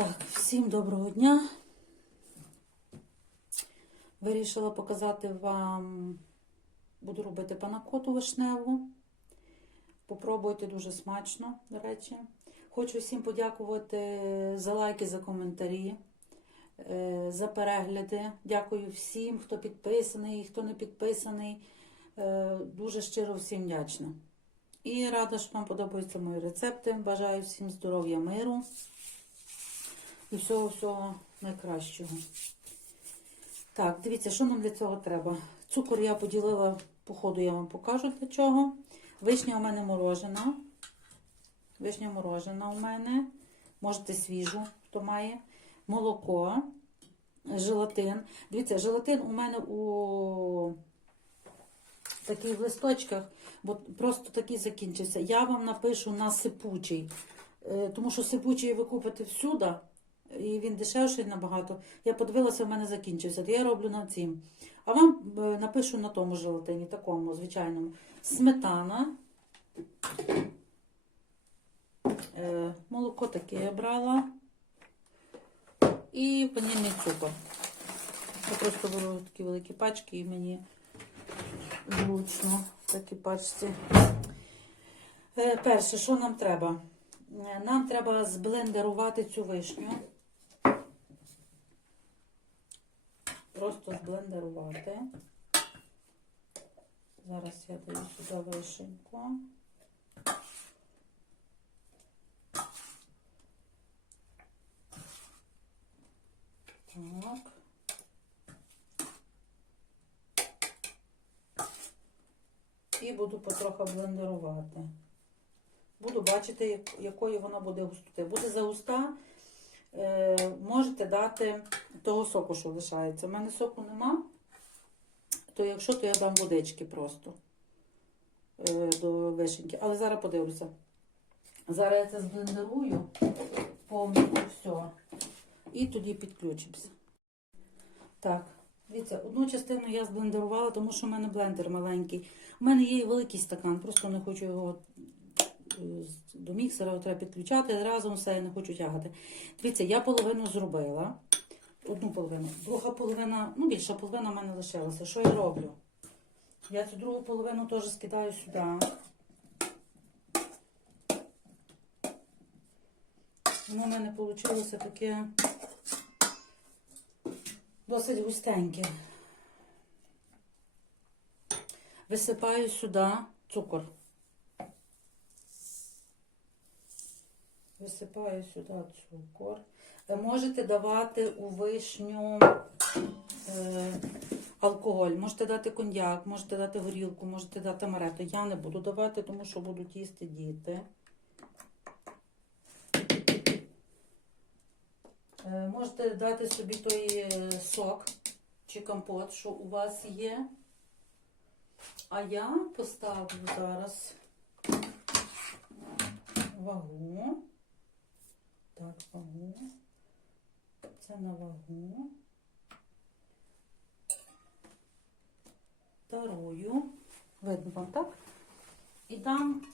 Так, всім доброго дня. Вирішила показати вам, буду робити панакоту вишневу. Попробуйте дуже смачно, до речі. Хочу всім подякувати за лайки, за коментарі, е, за перегляди. Дякую всім, хто підписаний, хто не підписаний. Е, Дуже щиро всім вдячна. І рада, що вам подобаються мої рецепти. Бажаю всім здоров'я, миру і всього всього найкращого. Так, дивіться, що нам для цього треба. Цукор я поділила, по ходу я вам покажу для чого. Вишня у мене морожена. Вишня морожена у мене. Можете свіжу, хто має. Молоко, желатин. Дивіться, желатин у мене у таких листочках, бо просто такий закінчився. Я вам напишу на сипучий. Е, Тому що сипучий ви купите всюди, і він дешевший набагато. Я подивилася, в мене закінчився, то я роблю на цім. А вам е, напишу на тому желатині, такому звичайному. Сметана. Е, Молоко таке я брала. І ванільний цукор. Я просто беру такі великі пачки і мені зручно в такій пачці. Е, Перше, що нам треба? Нам треба зблендерувати цю вишню. Просто зблендерувати. Зараз я даю сюди вишеньку. Так. І буду потроху блендерувати. Буду бачити, як- якої вона буде густоти. Буде загуста, можете дати того соку, що лишається. У мене соку нема, то якщо, то я дам водички просто е, до вишеньки. Але зараз подивлюся. Зараз я це зблендерую повністю все. І тоді підключимося. Так, дивіться, одну частину я зблендерувала, тому що в мене блендер маленький. У мене є великий стакан, просто не хочу його е, до міксера треба підключати. Разом все я не хочу тягати. Дивіться, я половину зробила. Одну половину. Друга половина, ну більша половина в мене лишилася. Що я роблю? Я цю другу половину теж скидаю сюди. Воно в мене вийшло таке досить густеньке. Висипаю сюди цукор. Висипаю сюди цукор. Можете давати у вишню е, алкоголь, можете дати коньяк, можете дати горілку, можете дати марето. Я не буду давати, тому що будуть їсти діти. Е, Можете дати собі той е, сок чи компот, що у вас є. А я поставлю зараз вагу. Так, вагу. Це на вагу. Тарую. Видно вам, так? І дам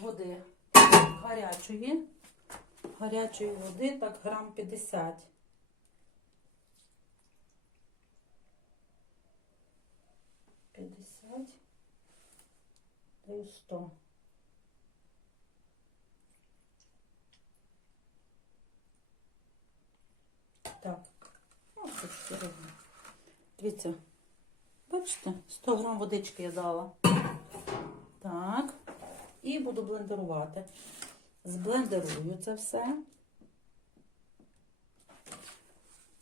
води гарячої. Гарячої води, так, грам 50. П'ятдесят. Даю 100. Так, ось все робимо. Дивіться, бачите, 100 грам водички я дала. Так, і буду блендерувати. Зблендерую це все.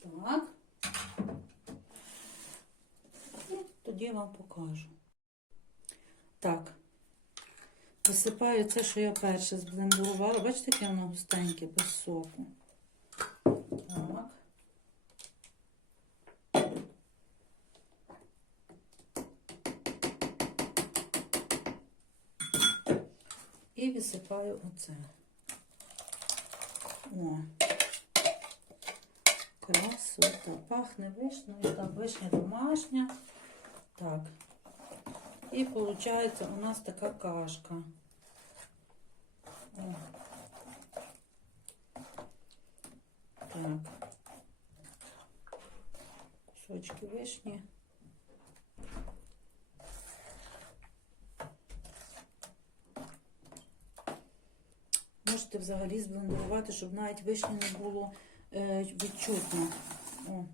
Так. І тоді я вам покажу. Так. Висипаю це, що я перше зблендерувала. Бачите, яке воно густеньке, без соку. Так. і висипаю оце. О, красота. Пахне вишнею, ну, там вишня домашня. Так. І виходить у нас така кашка. О. Так. Кусочки вишні. Можете взагалі зблендувати, щоб навіть вишні не було е, відчутно. О.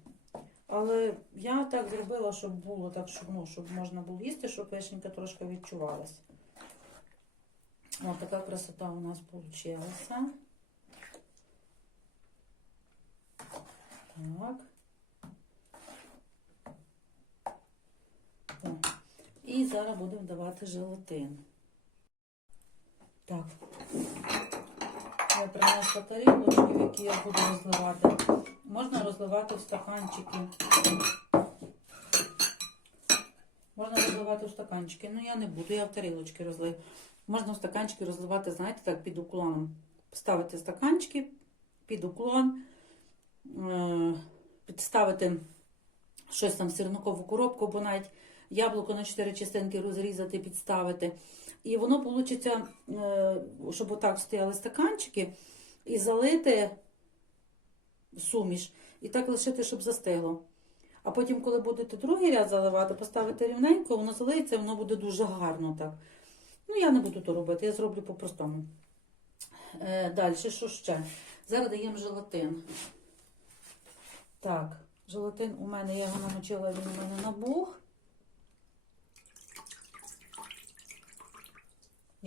Але я так зробила, щоб було так, щоб, ну, щоб можна було їсти, щоб вишенька трошки відчувалася. О, така красота у нас вийшла. Так. О. І зараз будемо давати желатин. Так. Я принесла тарілочки, в які я буду розливати. Можна розливати в стаканчики. Можна розливати в стаканчики. Ну я не буду, я в тарілочки розлию. Можна в стаканчики розливати, знаєте, так, під уклоном. Ставити стаканчики під уклон, е, підставити щось там сирникову коробку, або навіть яблуко на 4 частинки розрізати, підставити. І воно вийде, щоб отак стояли стаканчики, і залити суміш, і так лишити, щоб застигло. А потім, коли будете другий ряд заливати, поставити рівненько, воно залиється, воно буде дуже гарно так. Ну, я не буду то робити, я зроблю по-простому. Е, далі, що ще? Зараз даємо желатин. Так, желатин у мене, я його намочила, він у мене набух.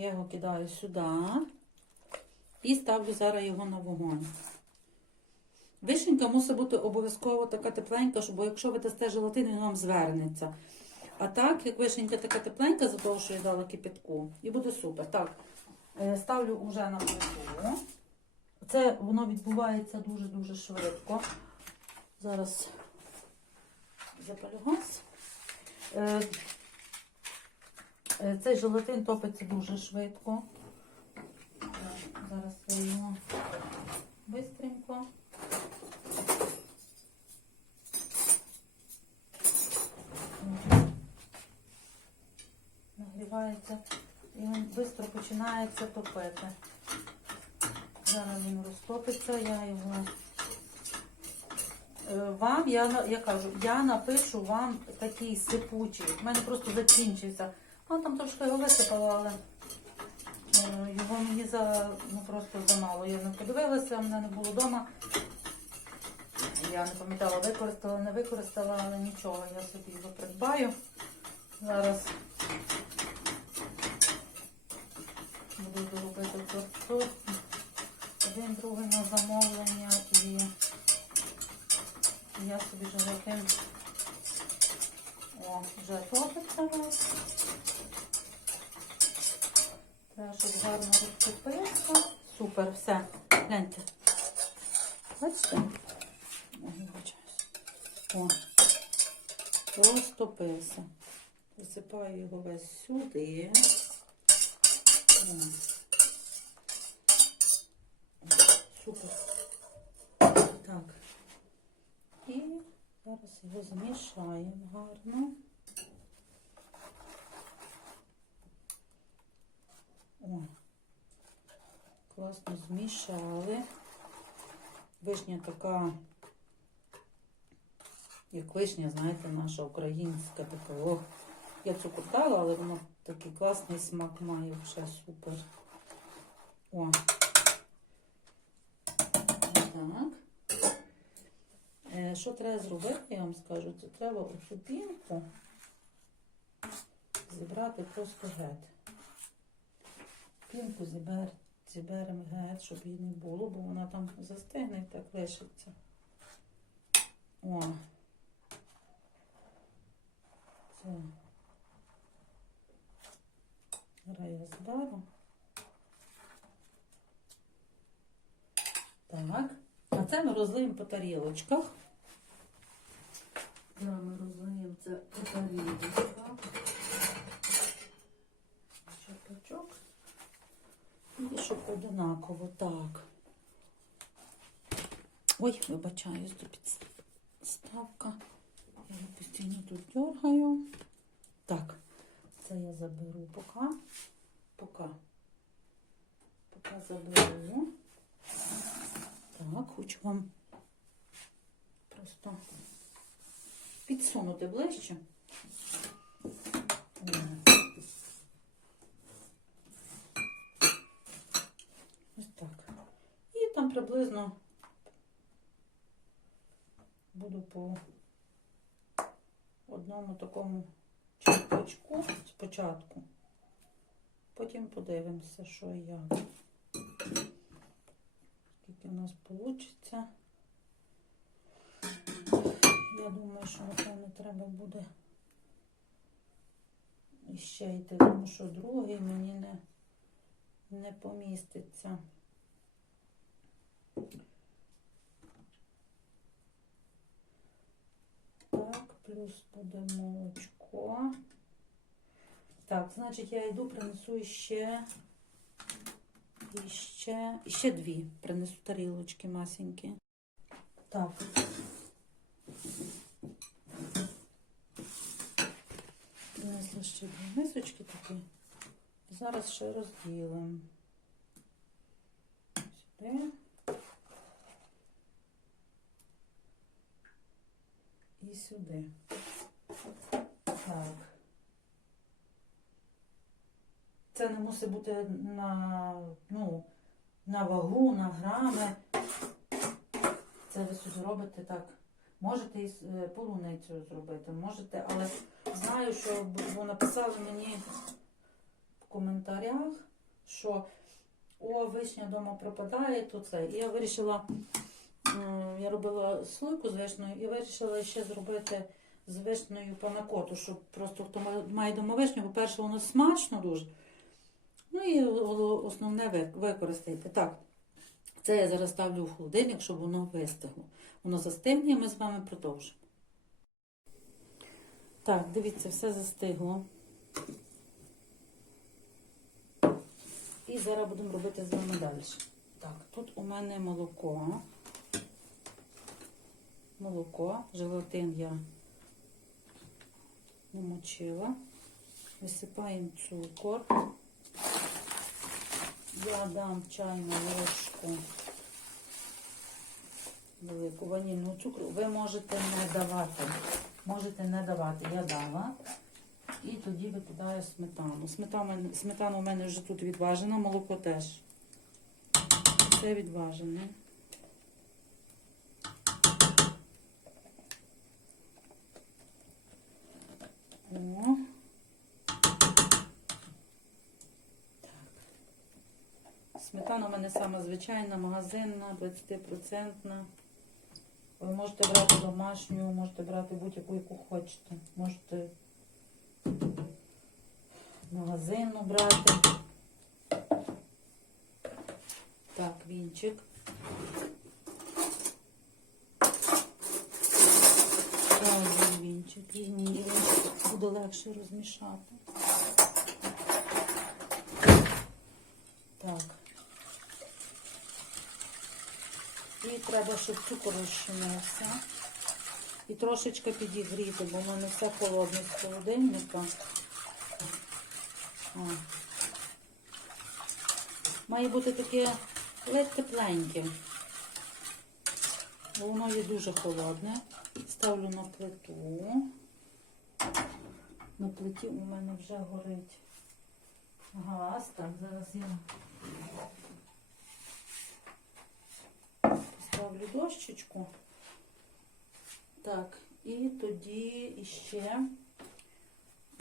Я його кидаю сюди і ставлю зараз його на вогонь. Вишенька мусить бути обов'язково така тепленька, щоб якщо ви дасте желатин, він вам звернеться. А так, як вишенька така тепленька, за що я дала кипятку, і буде супер. Так, е, ставлю уже на плиту. Це воно відбувається дуже-дуже швидко. Зараз запалю газ. Е, Цей желатин топиться дуже швидко. Зараз я його бистренько. Нагрівається і він швидко починається топити. Зараз він розтопиться, я його. Е, Вам, я, я кажу, я напишу вам такий сипучий. У мене просто закінчився. А там трошки його висипало, але е, його мені за, ну, просто замало. Я не подивилася, в мене не було вдома. Я не пам'ятала, використала, не використала, але нічого, я собі його придбаю. Зараз буду робити торту. Один другий на замовлення і я собі желатин о, вже топиться щоб гарно розтопився. Супер, все. Гляньте. Бачите? О, розтопився. Висипаю його весь сюди. О. Супер. Так. І зараз його змішаємо гарно. О, класно змішали. Вишня така, як вишня, знаєте, наша українська така. О, я цукор дала, але воно такий класний смак має, вже супер. О. Так. Е, Що треба зробити, я вам скажу, це треба оцю пінку зібрати просто геть. Пінку зібер, зіберемо геть, щоб її не було, бо вона там застигне і так лишиться. О. Це. Зараз я зберу. Так. А це ми розлиємо по тарілочках. Зараз ми розлиємо це по тарілочках. І щоб одинаково так. Ой, вибачаюсь, до підставка. Я її постійно тут дергаю. Так, це я заберу поки. Поки. Поки заберу. Так, хочу вам просто підсунути ближче. Ось так. І приблизно буду по одному такому черпачку спочатку. Потім подивимося, що і як. Скільки в нас вийде. Я думаю, що напевно треба буде іще йти, тому що другий мені не, не поміститься. Так, плюс буде молочко. Так, значить, я йду, принесу іще, іще, іще дві. Принесу тарілочки масенькі. Так. Принесла ще дві мисочки такі. Зараз ще розділимо. Сюди. І сюди. Так. Це не мусить бути на, ну, на вагу, на грами. Це ви собі робите так. Можете із е, полуницею зробити, можете, але знаю, що бо написали мені в коментарях, що о, вишня вдома пропадає, то це. І я вирішила, я робила слойку з вишнею і вирішила ще зробити з вишнею панакоту, щоб просто хто має дома вишню, по-перше, воно смачно дуже. Ну і основне ви- використайте. Так, це я зараз ставлю в холодильник, щоб воно вистигло. Воно застигне і ми з вами продовжимо. Так, дивіться, все застигло. І зараз будемо робити з вами далі. Так, тут у мене молоко. Молоко, желатин я намочила. Висипаємо цукор. Я дам чайну ложку велику ванільного цукру. Ви можете не давати. Можете не давати. Я дала. І тоді викидаю сметану. Сметана, у мене вже тут відважена, молоко теж. Все відважене. О. Сметана у мене сама звичайна, магазинна, 20%. Ви можете брати домашню, можете брати будь-яку, яку хочете. Можете магазинну брати. Так, вінчик. Правильний вінчик. Ні, вінчик буде легше розмішати. Так. І треба, щоб цукор розчинився. І трошечки підігріти, бо в мене все холодне з холодильника. О. Має бути таке ледь тепленьке. Бо воно є дуже холодне. Ставлю на плиту. На плиті у мене вже горить газ. Так, зараз я ставлю дощечку. Так, і тоді іще,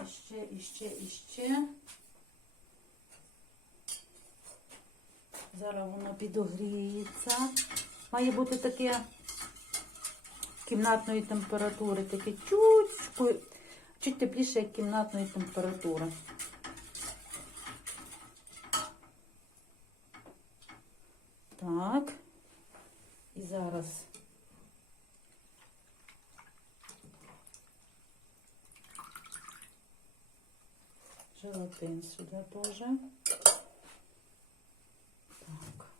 іще, іще, іще. Зараз воно підогріється. Має бути таке кімнатної температури, таке чуть, чуть тепліше, як кімнатної температури. Так. І зараз желатин сюди теж. Так.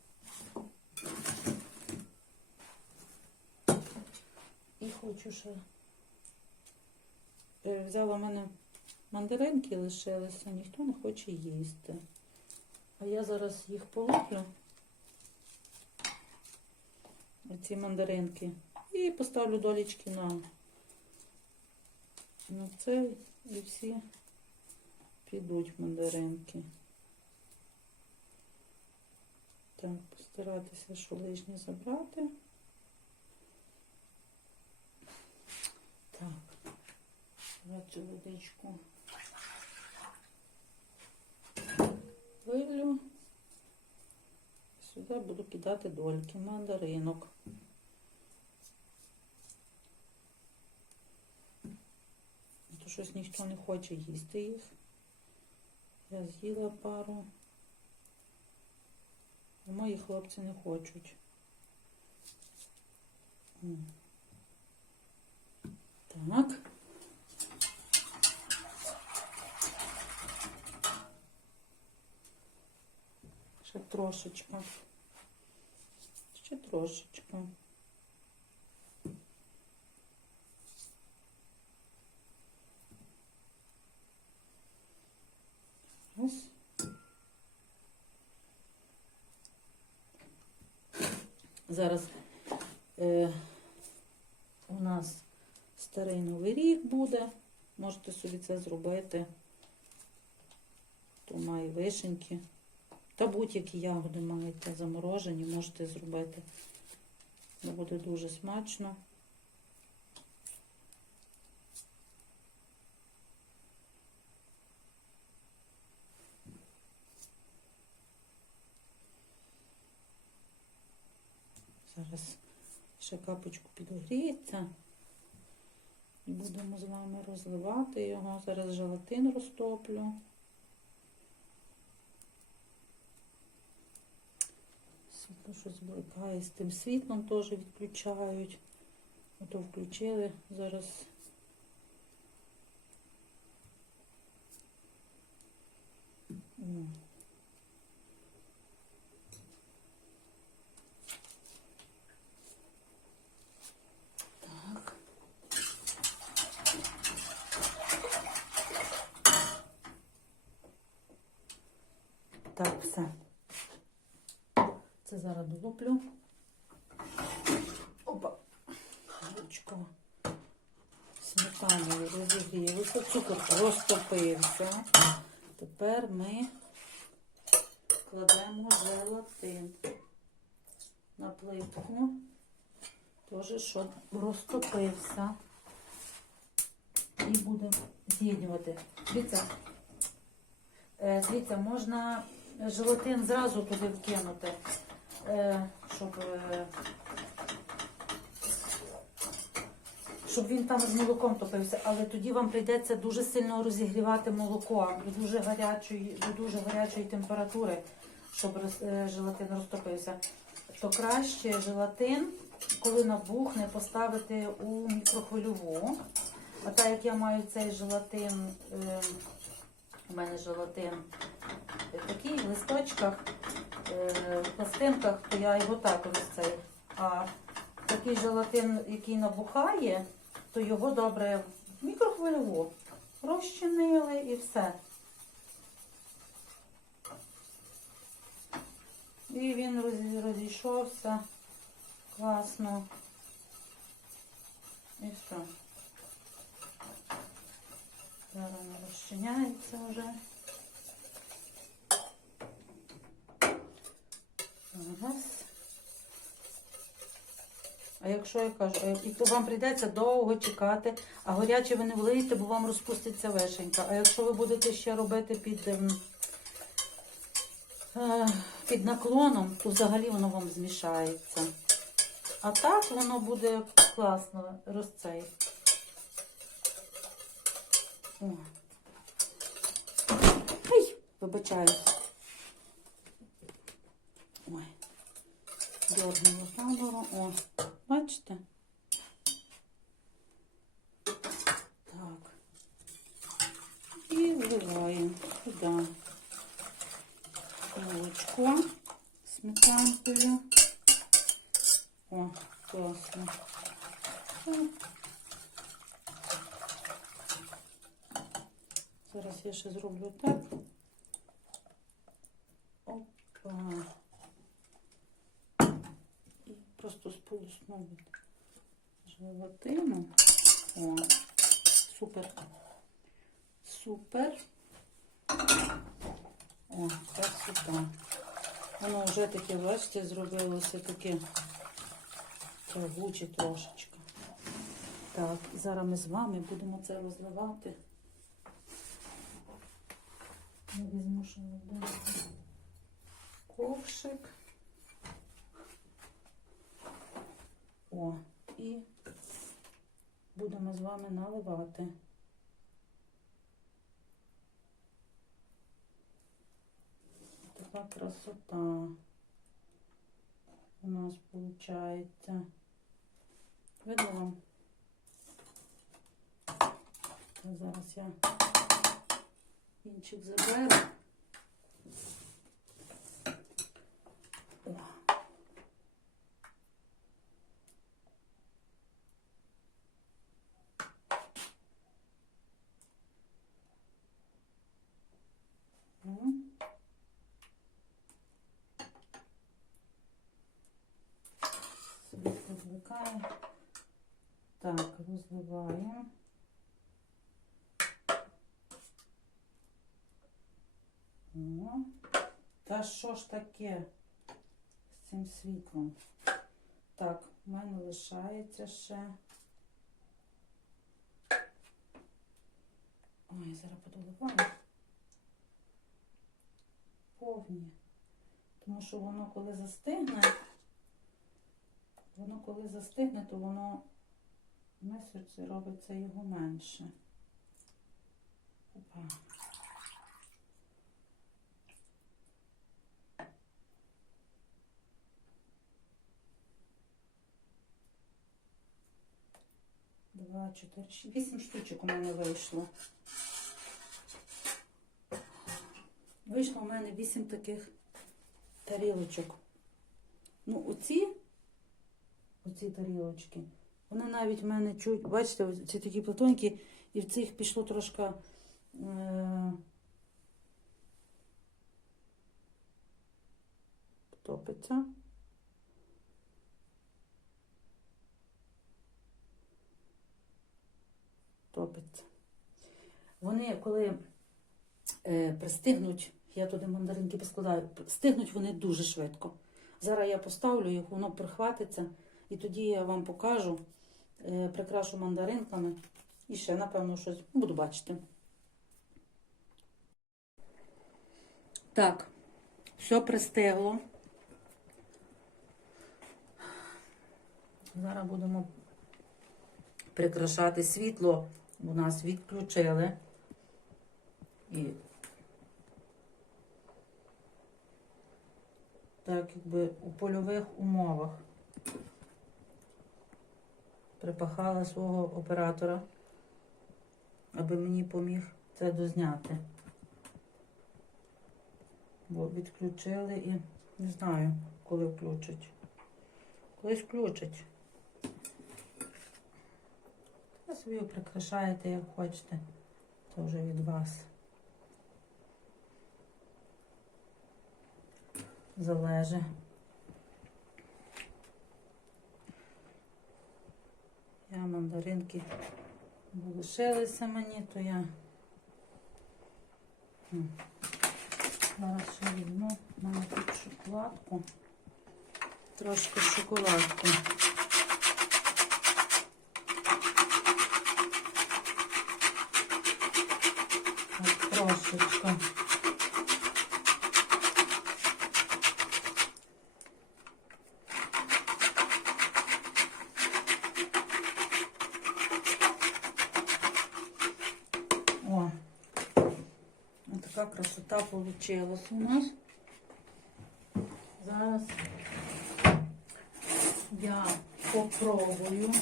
І хочу ще Е, взяла в мене мандаринки лишилися, ніхто не хоче їсти. А я зараз їх полуплю. Оці мандаринки. І поставлю долічки на на цей і всі підуть мандаринки. Так, постаратися, що лишнє забрати. Так, я цю водичку вилю. Сюди буду кидати дольки мандаринок. То щось ніхто не хоче їсти їх. Я з'їла пару. А мої хлопці не хочуть. Так. Ще трошечка. Ще трошечка. Раз. Зараз е, у нас старий новий рік буде. Можете собі це зробити. Хто має вишеньки. Та будь-які ягоди маєте заморожені, можете зробити. Буде дуже смачно. Зараз ще капочку підогріється. І будемо з вами розливати його. Зараз желатин розтоплю. Світло щось бликає, з тим світлом теж відключають. Ото включили зараз. М. Так. Так, все. Це долуплю. Опа. Ручка. Сметаною розігрілися, цукор розтопився. Тепер ми кладемо желатин на плитку. Теж, щоб розтопився. І будемо з'єднювати. Дивіться, е, дивіться, можна желатин зразу туди вкинути, щоб, е, щоб він там з молоком топився, але тоді вам прийдеться дуже сильно розігрівати молоко до дуже гарячої, до дуже гарячої температури, щоб е, желатин розтопився. То краще желатин, коли набухне, поставити у мікрохвильову. А так як я маю цей желатин, е, у мене желатин такий в листочках, е, пластинках, то я його так цей. А такий желатин, який набухає, то його добре в мікрохвильову розчинили і все. І він розійшовся класно. І все. Зараз розчиняється вже. Раз. А якщо я кажу, е, і вам прийдеться довго чекати, а горяче ви не влиєте, бо вам розпуститься вишенька. А якщо ви будете ще робити під, ем, е, під наклоном, то взагалі воно вам змішається. А так воно буде класно розцей. О. Вибачаюсь. Ой. Дьорнула камеру. О, бачите? Так. І вливаємо сюди молочко сметанкою. О, класно. Так. Зараз я ще зроблю так. Опа. Просто сполосну від желатину. О, Супер. Супер. О, красота. Воно вже таке, бачите, зробилося таке тягуче трошечки. Так, і зараз ми з вами будемо це розливати. Я візьму ще ковшик. О, і будемо з вами наливати. Така красота у нас виходить. Видно вам? Зараз я інчик заберу. О. М. Собі. Так, розливаємо. О, та що ж таке з цим світлом? Так, в мене лишається ще. Ой, зараз подоливаю. Повні. Тому що воно коли застигне, воно коли застигне, то воно мисочці робиться його менше. Опа. Два, чотири. Вісім штучок у мене вийшло. Вийшло у мене вісім таких тарілочок. Ну, оці, оці тарілочки, вони навіть в мене чуть, бачите, ці такі платонькі, і в цих пішло трошки е, топиться. Топиться. Вони, коли е, пристигнуть, я туди мандаринки поскладаю, стигнуть вони дуже швидко. Зараз я поставлю їх, воно прихватиться, і тоді я вам покажу, е, прикрашу мандаринками і ще, напевно, щось буду бачити. Так, все пристигло. Зараз будемо прикрашати світло. У нас відключили. І так, якби у польових умовах припахала свого оператора, аби мені поміг це дозняти. Бо відключили і не знаю, коли включать. Колись включать. Ви собі прикрашаєте, як хочете. Це вже від вас. Залежить. Я мандаринки лишилися мені, то я зараз ще візьму мене тут шоколадку. Трошки шоколадки. Так, трошечки. О, ось така красота получилась у нас. Зараз я попробую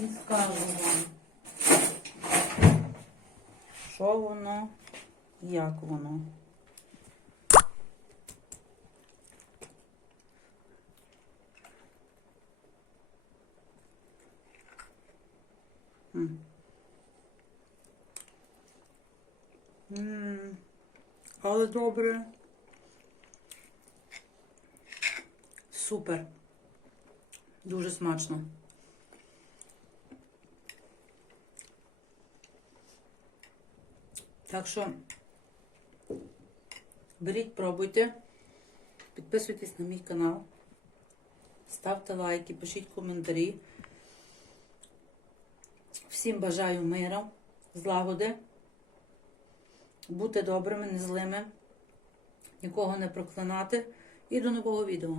і скажу вам, що воно, як воно. але добре. Супер. Дуже смачно. Так що беріть, пробуйте, підписуйтесь на мій канал, ставте лайки, пишіть коментарі. Всім бажаю миру, злагоди бути добрими, незлими, нікого не проклинати. І до нового відео.